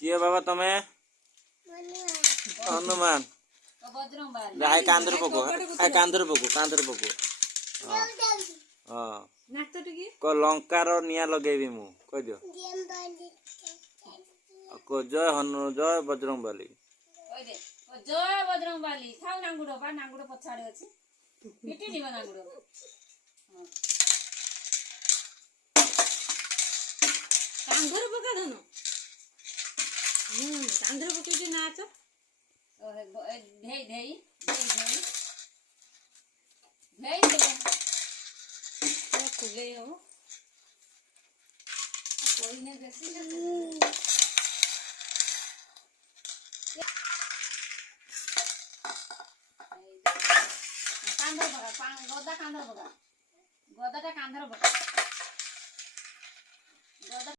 किए बाबा तमे हनुमान हाय कांदर पको हाय कांदर पको हां को लंकार निया लगेबी मु कह दियो को जय हनु जय बजरंगबली कह दे जय बजरंगबली थाउ नांगुडो पछाड़े अछि पिटी जीव नांगुडो कांदर पका धनो कांदर पके जे नाच धई खुले हो कोई ने जैसे कांदर पका गदा कांदर पका गदाटा कांदर पका गदा